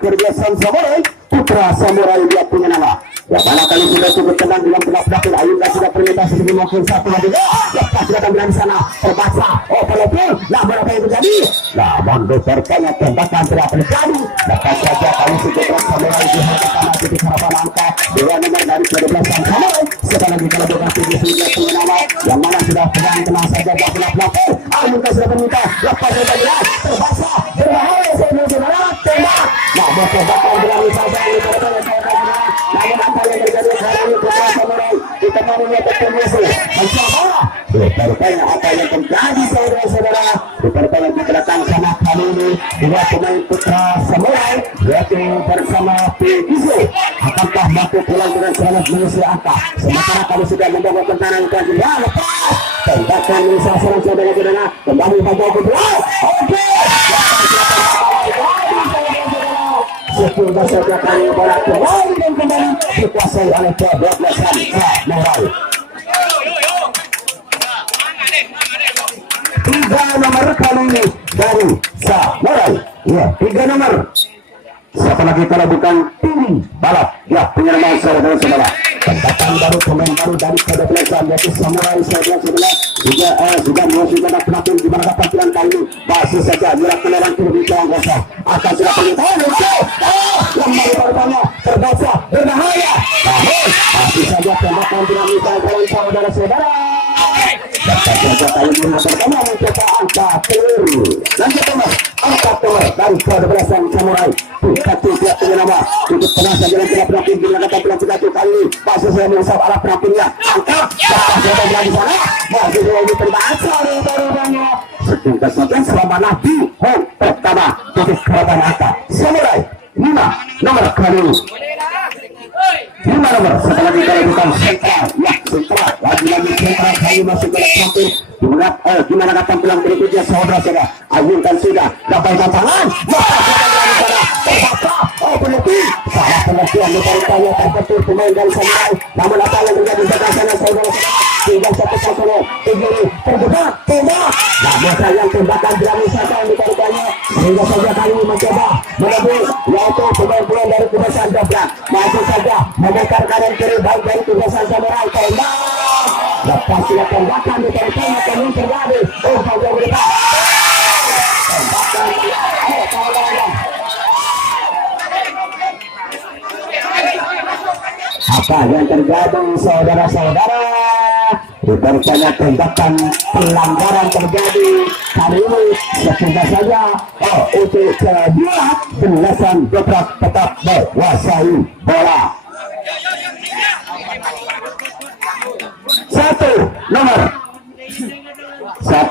kebiasaan samurai. Putra samurai dia punya nama. Ya mana kali sudah cukup tenang dalam tengah belakang. Ayunda sudah perintah sedikit maupun satu lagi. Lepas sudah tampil di sana. Terbaca. Oh pelepon. Namun apa yang terjadi? Namun bertanya tembakan tidak terjadi. Lepas saja kali putra samurai dihantarkan lagi di harapan angka. Dua nomor dari 12 samurai. Sekali lagi kalau berkati di sini dia punya nama. Yang mana sudah pedang tenang saja buat belakang. Ayunda sudah perintah. Lepas sudah jelas. Terbaca. Berbahaya saudara-saudara. Tembak. Namun tembakan berani saja. Namun apa yang terjadi hari ini putra samurai ditemaninya terpenuhi mencoba rupanya apa yang terjadi saudara-saudara rupanya di belakang sana kali ini dua pemain putra samurai yaitu bersama Pigizo akankah mampu pulang dengan selamat mengisi angka sementara kalau sudah membawa pertahanan ke kedua lepas tembakan Nisa serang saudara-saudara kembali pada kedua oke sesudah saja kali bola kembali dan kembali dikuasai oleh ke-12 samurai. 3 nomor kali ini dari samurai. Ya, 3 nomor. Siapa lagi kalau bukan Tini Balap? Ya, punya nama saudara-saudara. Tembakan baru pemain baru dari ke-12 yaitu samurai saudara-saudara. Sudah menunjukkan penampilan di mana tampilan kali ini masih saja menyerang penerang di gawang kosong akan sudah pengetahuan lembar pertama terbaca berbahaya namun masih saja tembakan dinamika dalam saudara-saudara dapat saja kali ini pertama mencoba angka telur lanjut nomor angka telur dari ke-12 samurai bukan tidak punya nama untuk tenang saja dan tidak penampilan di mana tampilan sudah kali ini masih saya mengusap arah penampilannya angkat dapat saja di sana masih lagi terbaca rupanya setingkat saja selama nabi hong pertama titik kerabat angka samurai 5 nomor kali ini 5 nomor setelah lagi kalau bukan sentral ya sentral lagi-lagi sentral kali masuk ke penampilan gimana tampilan berikutnya saudara-saudara ayunkan sudah dapat tantangan terbaca oh peneliti salah penelitian lupa-lupanya terbetul pemain dari samurai namun apa yang terjadi di sana saudara-saudara tinggal satu ini terdebat tembak namun sayang tembakan berani saja lupa-lupanya sehingga saja kali ini mencoba menembus yaitu pemain-pemain dari kebiasaan dobrak masih saja membongkar kanan kiri baik dari kebiasaan samurai tembak lepas sudah tembakan lupa-lupanya yang terjadi oh saja berdebat tembakan apa yang terjadi saudara-saudara rupanya tembakan pelanggaran terjadi kali ini semoga saja untuk kedua belasan dobrak tetap menguasai bola 1 nomor 1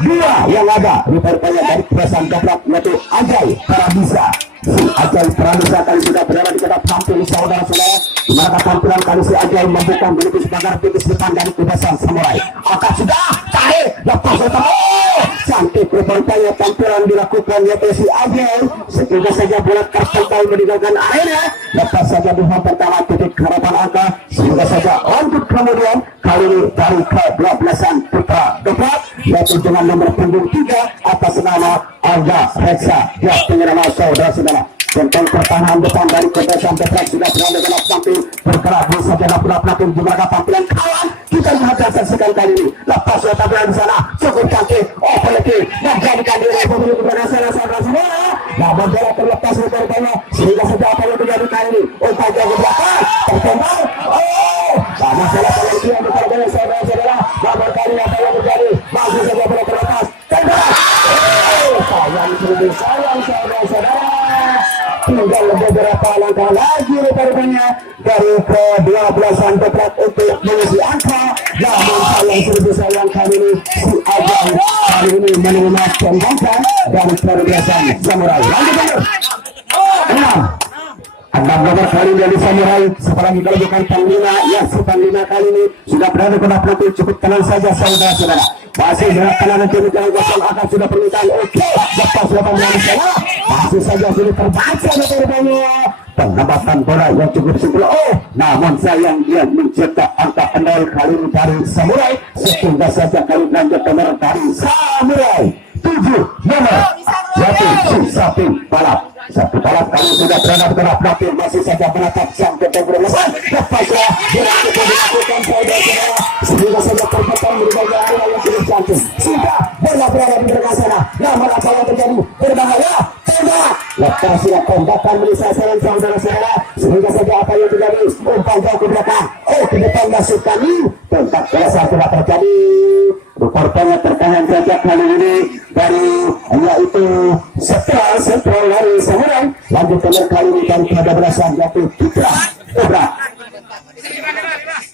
2 yang ada rupanya dari belasan dobrak yaitu Ajay Parabisa si Ajay Parabisa kali sudah berada di kedap tampil saudara-saudara di mana tampilan kali si Ajay membuka menipis pagar tipis depan dari kebiasaan samurai akan sudah tarik lepas bertemu cantik rupanya tampilan dilakukan yaitu si Ajay sehingga saja bola terpental meninggalkan arena lepas saja di hal pertama titik harapan angka sehingga saja untuk kemudian kali ini dari ke-12 putra dobrak yaitu dengan nomor punggung 3 atas nama Angga Reksa ya punya nama saudara-saudara tentang pertahanan depan dari kebiasaan dobrak sudah berada dalam tampil bergerak saja lapor gimana tampilan kawan kita lihat dan saksikan kali ini lepas sudah tampilan di sana cukup cantik peneliti menjadikan diri pemilik kepada saudara-saudara namun bola terlepas rupanya sehingga saja apa yang terjadi kali ini untuk jago belakang tertembak masalah peneliti yang berkali-kali saudara-saudara namun kali ini apa yang terjadi masih saja bola terlepas tembak sayang saudara-saudara tinggal beberapa langkah lagi rupanya dari ke-12 dobrak untuk mengisi angka namun sayang kali ini si Ajay kali ini menerima tembakan dari kebiasaan samurai lanjut nomor 6 nomor kali dari samurai setelah kalau bukan Panglima ya si Panglima kali ini sudah berada pada pelatih cukup tenang saja saudara-saudara masih dengan kanan kiri jalan kosong akan sudah permintaan oke lepas lapan dari sana masih saja sudah terbaca rupanya penempatan bola yang cukup simpel namun sayang dia mencetak angka kendal kali ini dari samurai sehingga saja kali lanjut nomor dari samurai 7 nomor yaitu si Sapi Balap Satu balap kali sudah berada bergerak belakang, masih saja menatap sang tetap berlepas. Lepaslah dilakukan saudara-saudara, sehingga saja perbuatan berbagai area yang sudah cantik. Sudah berada di belakang sana. Namun apa yang terjadi? Berbahaya. Tembak. Lepaslah tembakan beri sasaran saudara-saudara, sehingga saja apa yang terjadi? Umpan jauh ke belakang. Oh, ke depan masuk kami. Tembak biasa tidak terjadi. Rupanya tertahan saja kali ini dari yaitu setelah lari Samurai. Lanjut kali ini dari pada belasan yaitu Cobra.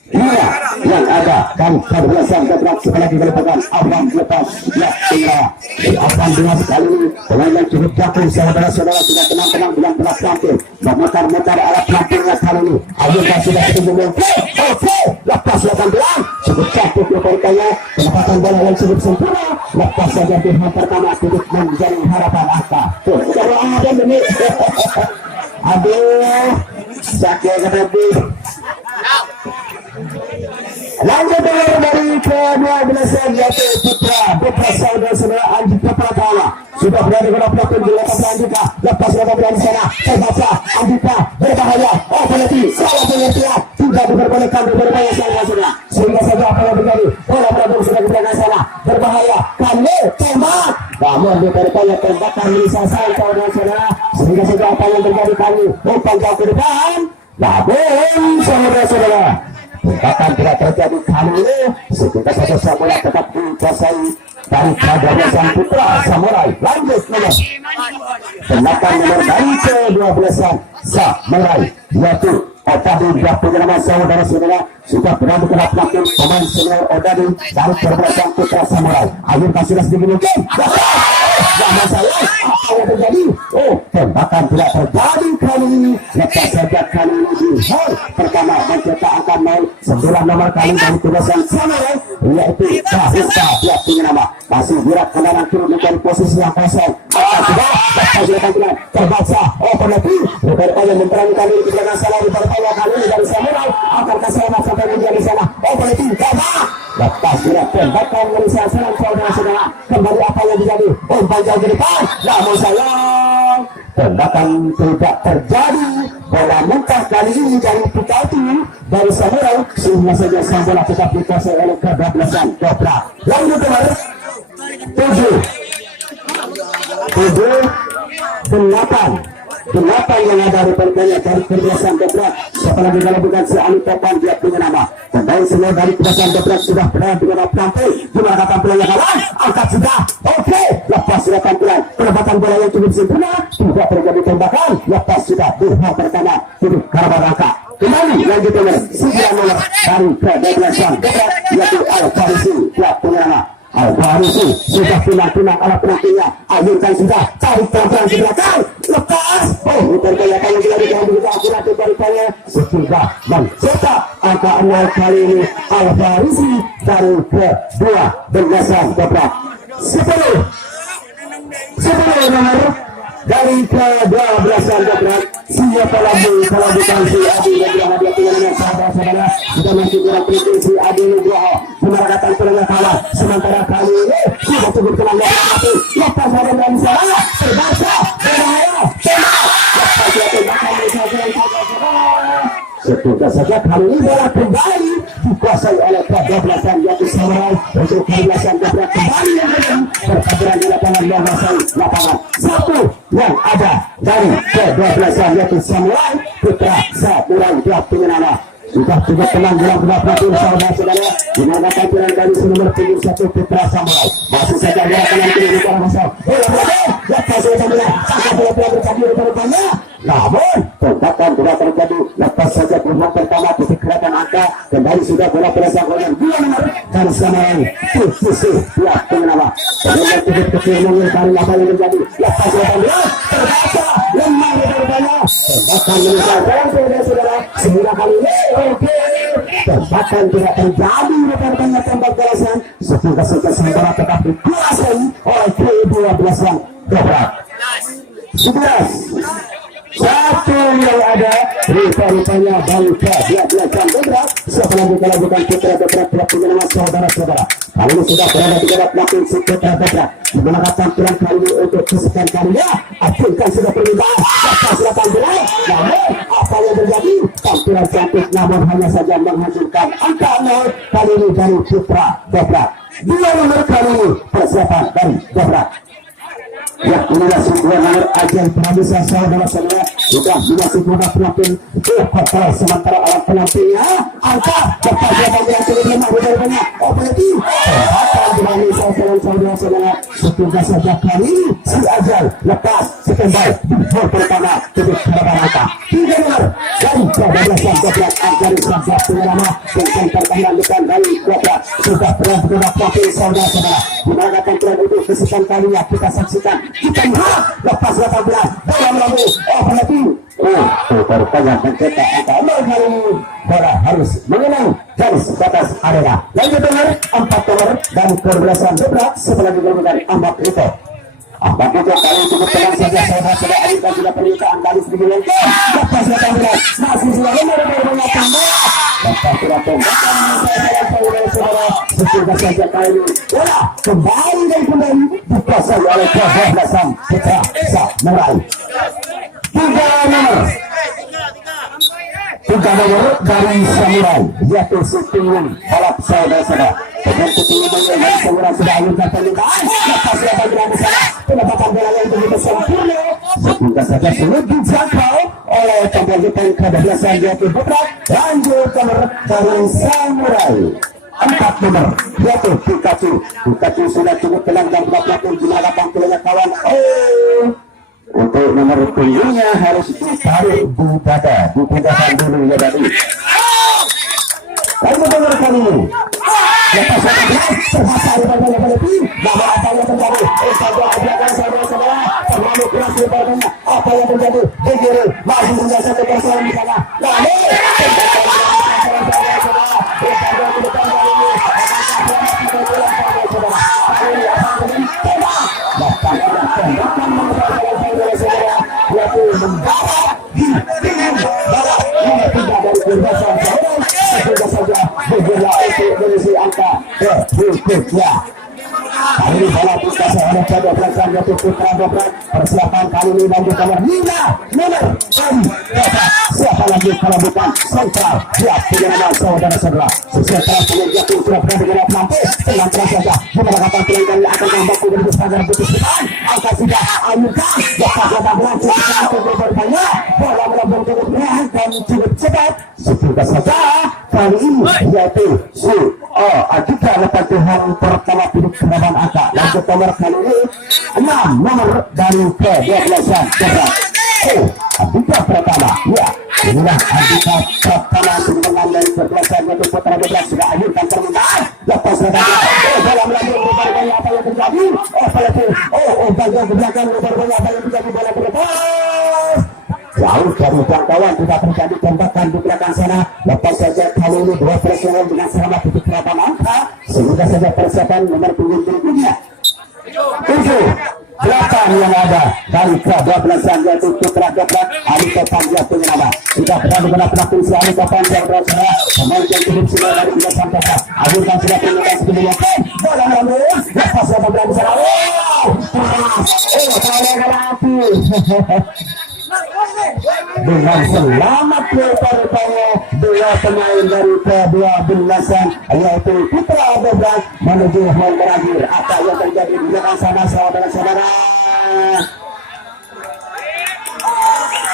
Iya, yang ada dan kebiasaan keberat setelah dilepas Abang lepas ya tinggal Abang dengan sekali ini pemain yang cukup jatuh saudara-saudara sudah tenang-tenang dengan belas tampil memutar-mutar alat tampilnya kali ini Abang sudah ketemu oke lepas 18 cukup jatuh kepercayaan penempatan bola yang cukup sempurna lepas saja di pertama cukup menjadi harapan Aka tuh kalau ada ini aduh sakit nanti lanjut dari ke-12 yaitu Putra saudara-saudara Andika Pratama sudah berada di belakang di lepas Andika lepas dari sana terbaca Andika berbahaya penalti salah pengertian tidak diperbolehkan berbahaya saudara-saudara sehingga saja apa yang terjadi bola berada sudah di belakang sana berbahaya kami tembak namun diperbolehkan tembakan di sasaran saudara-saudara sehingga saja apa yang terjadi kami umpan jauh ke depan namun saudara-saudara bahkan tidak terjadi kali ini sehingga saja Samurai tetap dikuasai dari ke-12 Putra Samurai lanjut nomor tembakan nomor dari ke-12 Samurai yaitu Odadi punya nama saudara-saudara sudah berada di belakang pemain senior Odadi dari ke-12 Putra Samurai akhir kasih sedikit tidak masalah apa yang terjadi tembakan tidak terjadi kali ini lepas saja kali ini di hall pertama mencetak angka 9 nomor kali dari kebesaran Samurai yaitu Kahista dia punya nama masih Wirat Kemenangan turun mencari posisi yang kosong sudah lepas sudah tampilan terbaca penalti rupanya memberanikan diri di belakang salah di pertama kali ini dari Samurai akan kesalahan sampai menjadi salah penalti lepas sudah tembakan dari sasaran saudara-saudara kembali apa yang terjadi umpan jauh ke depan namun sayang tembakan tidak terjadi bola muntah kali ini dari Pikauti dari Samurai sehingga saja sang bola tetap dikuasai oleh ke-12 Cobra lanjut nomor 8 yang ada rupanya dari kebiasaan Cobra setelah dilakukan si Ali Topan dia punya nama pemain semua dari kebiasaan Cobra sudah berada di dalam tampil gimana tampilannya kawan angkat sudah oke lepas sudah tampilan penempatan bola yang cukup sempurna tidak terjadi tembakan lepas sudah di hal pertama duduk Karabar Rangka kembali lanjut nomor 9 nomor dari ke-12 Cobra yaitu Al-Farisi dia punya nama Al-Farisi sudah pinang-pinang alat penangkilnya ayunkan sudah tarik pelan-pelan ke belakang lepas bergaya yang dilakukan begitu akurat bergaya sudah mencetak angka 0 kali ini Al-Farisi dari ke-12 Cobra 10 nomor dari ke-12 Cobra siapa lagi kalau bukan si Adi dan dia punya nama saudara-saudara sudah masih kurang penting si Adi Nugroho sementara tampilnya kalah sementara kali ini sudah cukup tenang tapi lepas ada dari sana terbaca berbahaya tembak lepas dia tembakan dari saudara-saudara setugas saja kali ini bola kembali dikuasai oleh ke-12 yaitu Samurai untuk ke-12 Cobra kembali yang berkabaran di lapangan menguasai lapangan satu yang ada dari ke-12 yaitu Samurai Putra Samurai dia punya nama sudah juga tenang dalam berapapun saudara-saudara dimana tampilan dari nomor 71 Putra Samurai masih saja bola kanan kiri di dalam masuk lepas sudah tampilan sangka bola berkaki rupanya namun tembakan tidak terjadi lepas saja peluang pertama titik kelihatan angka kembali sudah bola berasal oleh 2 nomor dan Samurai posisi dia punya nama pemain titik kecil dari apa yang terjadi lepas sudah tampilan terbaca lemah rupanya tembakan meninggalkan saudara-saudara sehingga kali ini tembakan tidak terjadi rupanya tembak balasan sehingga saja sang bola tetap dikuasai oleh ke-12 Cobra 11 satu yang ada rupanya bangka dia belajar Cobra setelah dilakukan Putra Cobra punya nama saudara-saudara kali ini sudah berada di dalam belakang si Putra Putra. Gimana tampilan kali ini untuk kesekian kalinya? Akhirkan sudah permintaan, sudah tampilan. Namun apa yang terjadi? Tampilan cantik namun hanya saja menghasilkan angka 0 kali ini dari Putra Putra. 2 nomor kali ini persiapan dari Putra. Ya, inilah sebuah nomor ajan Pramisa saudara-saudara. Sudah masih mudah penampil hotel sementara alat penampilnya angka persiapan yang cukup lemah rupanya operatif tembakan berani saudara-saudara. Setugas saja kali ini si Ajal lepas standby di gol pertama untuk harapan angka 3 nomor dari 12 dobrak Anjari Sabda Pengelama dengan pertahanan depan dari Kuadrat sudah benar-benar penampil saudara-saudara. Dimana tampilan itu kesekian kalinya kita saksikan. Kita lihat lepas 18 dalam lampu operatif. Bertanya mencetak angka 0 kali ini bola harus mengenang garis batas arena. Lanjut nomor 4 nomor dan keberhasilan dobrak setelah digolkan Ahmad Rito. Ahmad Rito kali cukup tenang saja saudara-saudara. Alika sudah permintaan kali sedikit lagi lepas 18 masih sudah nomor banyak tambah lepas sudah tembakan saudara-saudara. Setugas saja kali ini bola kembali dan kembali dikuasai oleh kebablasan Putra Samurai. 3 nomor dari Samurai yaitu Sutingun balap saudara-saudara. Dengan Sutingun dari Samurai sudah alurkan permintaan lepas 18 di sana. Pendapatan bola yang begitu sempurna setugas saja sulit dijangkau oleh pembagian kebablasan yaitu Putra. Lanjut nomor dari Samurai 4 nomor yaitu Pikachu. Pikachu sudah cukup tenang dan berapapun gimana tampilannya kawan. Untuk nomor punggungnya harus ditarik di dada, dipindahkan dulu ya tadi. Lalu nomor kali ini lepas 18 terhasil banyak lebih. Nama apa yang terjadi? Saudara-saudara terlalu keras lebarnya. Apa yang terjadi? Begini masih punya satu persoalan di sana. Lalu kali ini bola putar oleh Putra belakang yaitu Putra dobrak. Persiapan kali ini lanjut nomor 5 nomor siapa lagi kalau bukan sentral siap dengan saudara-saudara. Sentral penjatuh sudah berada dengan mampu dengan keras saja gimana tampilan kali akan tambah menjadi standar putus depan angka sudah ayunkan lepas 18 untuk berbanyak bola melambung cukup berat dan cukup cepat. Setugas saja kali ini yaitu Adika lepas Tuhan pertama pilih kenaban angka. Lanjut nomor kali ini 6 nomor dari ke-12 dobrak. Adika pertama ya inilah Adika pertama dengan dari ke-12 yaitu Putra dobrak sudah ayunkan permintaan lepas bola melambung berbalik apa yang terjadi bagian ke belakang berbalik apa yang terjadi bola berlepas jauh dari jangkauan tidak terjadi tembakan di belakang sana. Lepas saja kali ini 2 personel dengan selamat di kerapan angka sehingga saja persiapan nomor punggung berikutnya 7 8 yang ada dari ke-12 yaitu Putra dobrak Alika Panjang penyelamat sudah berada dengan penakut si Alika Panjang saudara. Pemain yang cukup sudah dari 3 sampai 4 Agurkan sudah penyelamat sebelumnya bola melambung lepas 18 di sana. Dengan selamat rupanya 2 pemain dari ke-12 yaitu Putra dobrak menuju home berakhir. Apa yang terjadi di belakang sana saudara-saudara?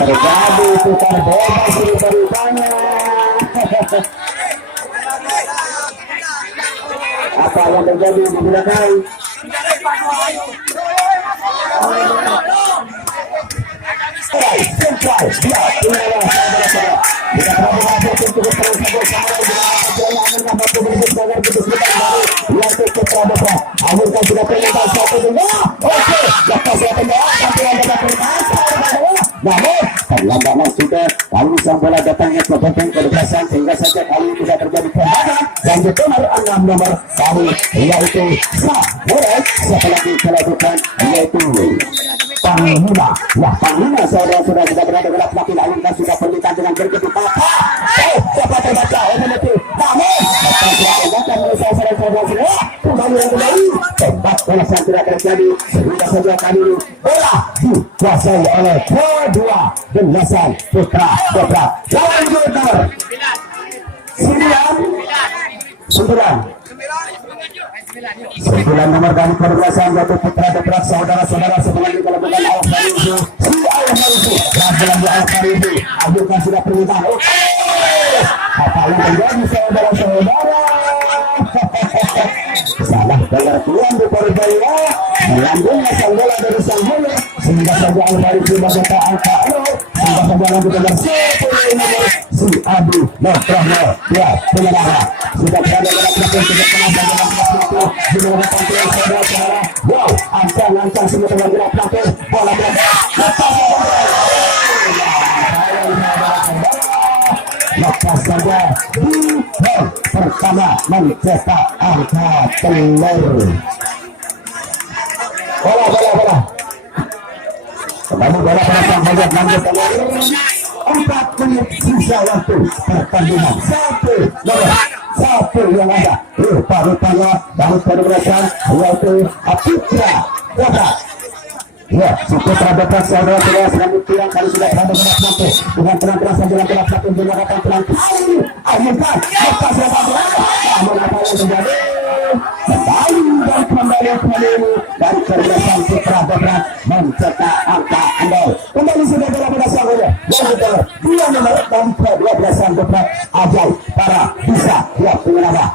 Terjadi putar bebas rupanya. Apa yang terjadi di belakang? Sentral dia namun perlambangan sudah kali sang bola datangnya ke benteng ke-12 sehingga saja kali ini tidak terjadi perlawanan. Dan di nomor 6 nomor kali yaitu Samurai siapa lagi dilakukan yaitu Panglima. Wah, Panglima saudara-saudara sudah berada dalam pelatih Alika sudah permintaan dengan berikut apa? Dapat terbaca namun sudah tembakan oleh saudara-saudara kembali aliran kembali tembak bola yang tidak terjadi sehingga saja kali ini bola dikuasai oleh kedua belasan putra lawan nomor 9 nomor dari perbelasan jatuh putra saudara-saudara sebenarnya kalau bukan Al Farizi si Al Farizi dalam Al Farizi ajukan sudah permintaan apa yang terjadi saudara-saudara salah pengertian di Perbaya melambungnya sang bola dari sang bola sehingga saja Al Farizi berkata angka 0 sehingga saja lanjut dengan 10 nomor si Adi Notrohno ya penyerah sudah berada dalam belakang sejak penonton dalam belakang di bawah kontrol saudara-saudara wow ancang semua telah gerak belakang bola lepas saja di pertama mencetak angka telur bola kembali bola pada sang bagian lanjut telur 4 menit sisa waktu pertandingan satu yang ada rupa-rupanya dari perbelasan yaitu Putra Kota ya si Putra Kota saudara-saudara sedang tiang kali sudah berada dalam mampu dengan penampilan sambilan telah satu menggunakan pelantik akhirkan lepas namun apa yang terjadi kembali dari perbelasan Putra Kota mencetak angka andal kembali sudah bola pada saudara yang kedua 2 nomor dan kedua belasan Putra Ajay para bisa ya pengenara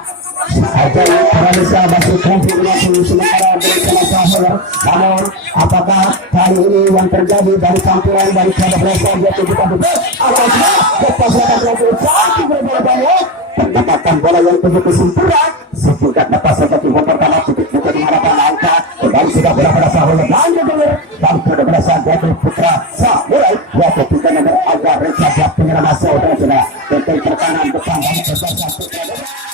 Ajay para bisa masih konfirmasi sementara bersama sahabat namun apakah kali ini yang terjadi dari campuran dari kedua belasan dia kita betul atau tidak lepas satu berbeda pendapatan bola yang begitu sempurna setingkat lepas saja tim pertama cukup mengharapkan angka kembali sudah bola pada sahabat dan kedua belasan dari Putra mulai waktu kita nomor agak recap penyerang masuk dengan tentang pertahanan depan dan bersama Putra